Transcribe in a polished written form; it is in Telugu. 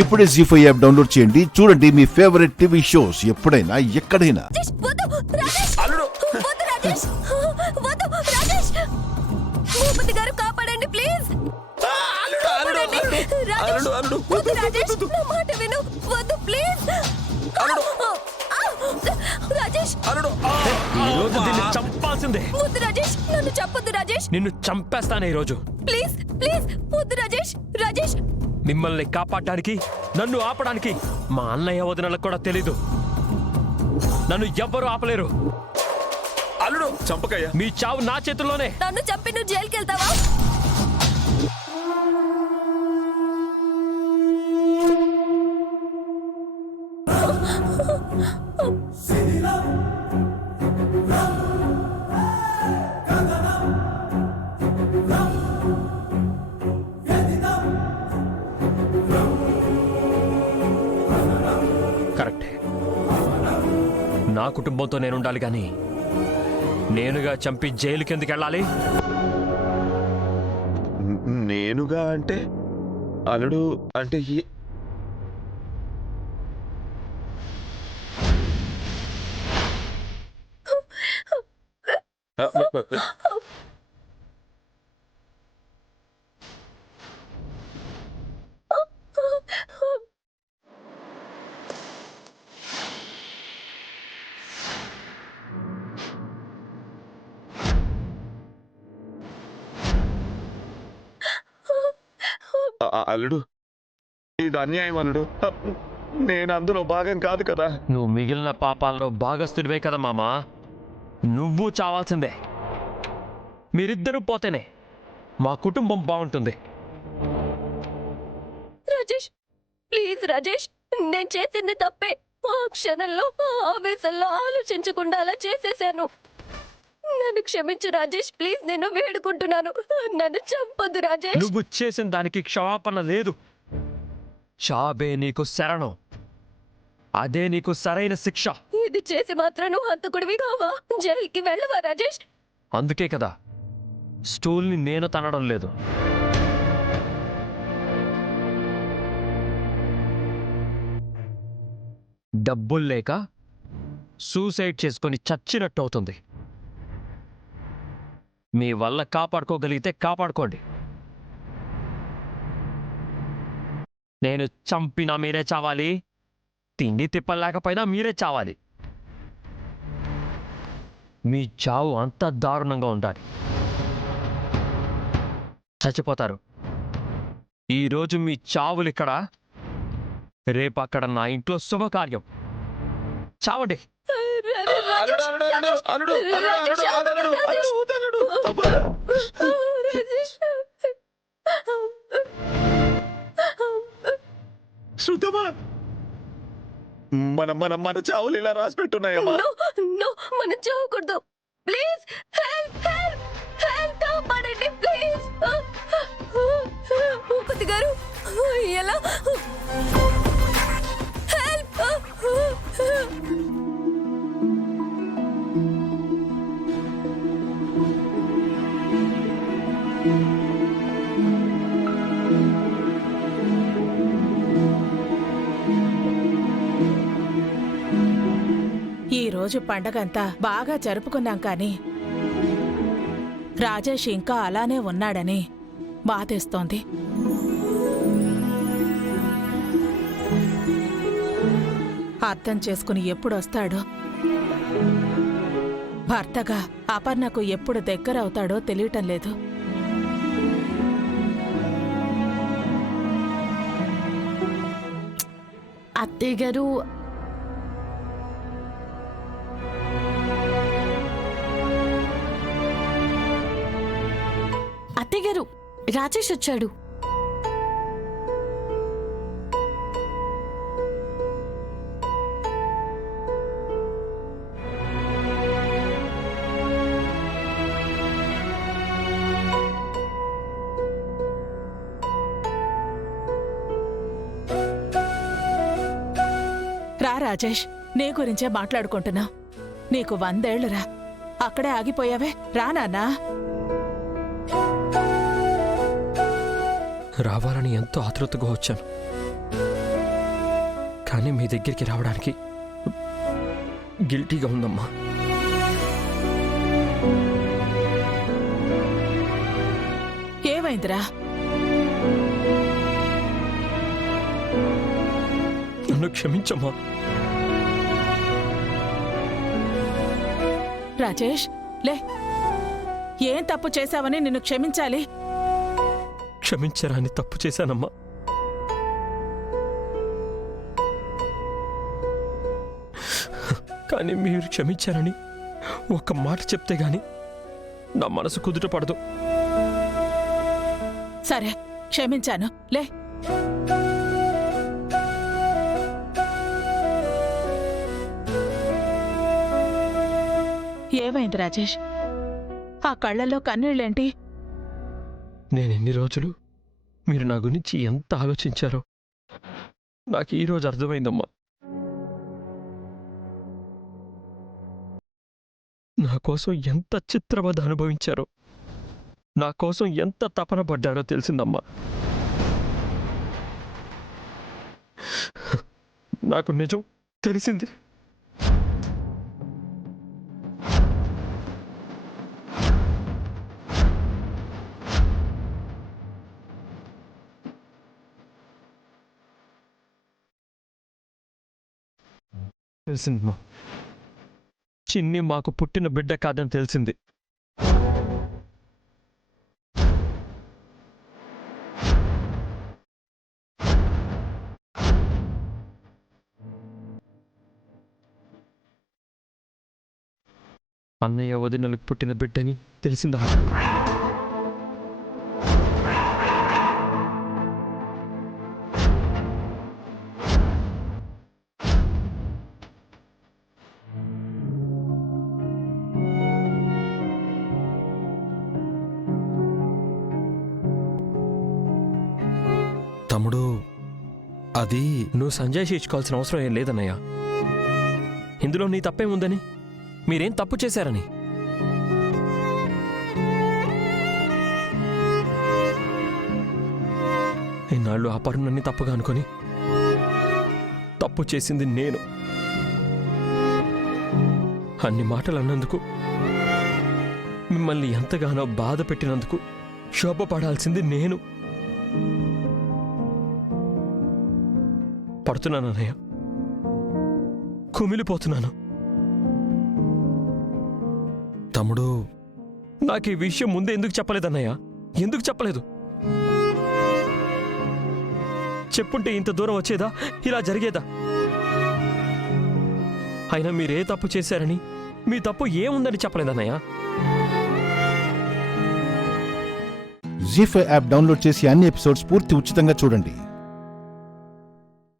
ఇప్పుడే జీ5 యాప్ డౌన్లోడ్ చేయండి. చూడండి మీ ఫేవరెట్ టీవీ షోస్ ఎప్పుడైనా ఎక్కడైనా. కాపాడండి ప్లీజ్. మాట విను. వద్దు ప్లీజ్. రాజేష్, ఈ రోజు దీన్ని చంపాల్సిందే. వద్దు రాజేష్, నన్ను చంపొద్దు రాజేష్. నిన్ను చంపేస్తాను ఈ రోజు. ప్లీజ్ ప్లీజ్ వద్దు రాజేష్. రాజేష్, మిమ్మల్ని కాపాడటానికి, నన్ను ఆపడానికి మా అన్నయ్య వదినలకు కూడా తెలీదు. నన్ను ఎవ్వరూ ఆపలేరు. అల్లుడు చంపకయ్యా. మీ చావు నా చేతుల్లోనే. నన్ను చంపి నువ్వు జైలుకి వెళ్తావా? కరెక్టే. నా కుటుంబంతో నేనుండాలి కానీ నేనుగా చంపి జైలుకి ఎందుకు వెళ్ళాలి? నేనుగా అంటే అల్లుడు అంటే అల్లుడు ఇది అన్యాయం అల్లుడు. నేను అందులో భాగం కాదు కదా. నువ్వు మిగిలిన పాపాల్లో భాగస్థుడివే కదా మామా. నువ్వు చావాల్సిందే. మీరిద్దరూ పోతేనే మా కుటుంబం బాగుంటుంది. రాజేష్ ప్లీజ్ రాజేష్, నేను చేసింది తప్పే. ఆ క్షణంలో ఆవేశంలో ఆలోచించకుండా అలా చేసేసాను. నన్ను క్షమించు రాజేష్, ప్లీజ్. నేను వేడుకుంటున్నాను, నన్ను చంపొద్దు రాజేష్. నువ్వు చేసిన దానికి క్షమాపణ లేదు. చాబే నీకు శరణం. అదే నీకు సరైన శిక్ష. ఇది చేసి మాత్రం నువ్వు హంతకుడివి కావా? జైలుకి వెళ్ళవా రాజేష్? అందుకే కదా స్టూల్ని నేను తనడం లేదు. డబ్బులు లేక సూసైడ్ చేసుకొని చచ్చినట్టు అవుతుంది. మీ వల్ల కాపాడుకోగలిగితే కాపాడుకోండి. నేను చంపినా మీరే చావాలి, తిండి తిప్పలేకపోయినా మీరే చావాలి. మీ చావు అంత దారుణంగా ఉండాలి. చచ్చిపోతారు. ఈరోజు మీ చావులు ఇక్కడ, రేపు అక్కడ నా ఇంట్లో శుభకార్యం. చావండి. శృతమా, మన చావులు ఇలా రాసి పెట్టున్నాయమ్మా. మనం చావకూడదు. ప్లీజ్ హెల్ప్ హెల్ప్ హెల్ప్, కాపాడండి ప్లీజ్. భూపతి గారు ఎలా? హెల్ప్. ఈ రోజు పండగంతా బాగా జరుపుకున్నాం కానీ రాజేష్ ఇంకా అలానే ఉన్నాడని బాధేస్తోంది. అర్థం చేసుకుని ఎప్పుడొస్తాడో, భర్తగా అపర్ణకు ఎప్పుడు దగ్గరవుతాడో తెలియటం లేదు. అత్తయ్య గారు, అత్తయ్య గారు, రాజేష్ వచ్చాడు. రా రాజేష్, నీ గురించే మాట్లాడుకుంటున్నా. నీకు 100 ఏళ్లురా, అక్కడే ఆగిపోయావే. రా నాన్నా. రావాలని ఎంతో ఆతృతగా వచ్చాను. కానీ మీ దగ్గరికి రావడానికి గిల్టీగా ఉందమ్మా. ఏమైందిరా? నన్ను క్షమించమ్మా. రాజేష్, లే. ఏం తప్పు చేశావని నిన్ను క్షమించాలి? క్షమించరాని తప్పు చేశానమ్మా. కానీ మీరు క్షమించారని ఒక్క మాట చెప్తే గాని నా మనసు కుదుట పడదు. సరే, క్షమించాను, లే. ఏమైంది రాజేష్? ఆ కళ్ళల్లో కన్నీళ్ళేంటి? నేనెన్ని రోజులు మీరు నా గురించి ఎంత ఆలోచించారో నాకు ఈరోజు అర్థమైందమ్మా. నా కోసం ఎంత చిత్రవద అనుభవించారో, నా కోసం ఎంత తపన పడ్డారో తెలిసిందమ్మా. నాకు నిజం తెలిసింది. తెలిసిందమ్మా. చిన్ని మాకు పుట్టిన బిడ్డ కాదని తెలిసింది. అన్నయ్య వదినలకు పుట్టిన బిడ్డని తెలిసిందా? తమ్ముడు, అది నువ్వు సంజయ్ చేయించుకోవాల్సిన అవసరం ఏం లేదన్నయ్య. ఇందులో నీ తప్పేముందని, మీరేం తప్పు చేశారని. ఇన్నాళ్ళు ఆ పరుణన్ని తప్పుగా అనుకొని తప్పు చేసింది నేను. అన్ని మాటలు అన్నందుకు, మిమ్మల్ని ఎంతగానో బాధ పెట్టినందుకు శోభపడాల్సింది నేను. పడుతున్నానన్నయ్య, కుమిలిపోతున్నాను. తమ్ముడు, నాకు ఈ విషయం ముందే ఎందుకు చెప్పలేదన్నయ్య? ఎందుకు చెప్పలేదు? చెప్పుంటే ఇంత దూరం వచ్చేదా, ఇలా జరిగేదా? అయినా మీరే తప్పు చేశారని, మీ తప్పు ఏముందని చెప్పలేదన్నయ్య. జీ5 యాప్ డౌన్లోడ్ చేసి అన్ని ఎపిసోడ్స్ పూర్తి ఉచితంగా చూడండి.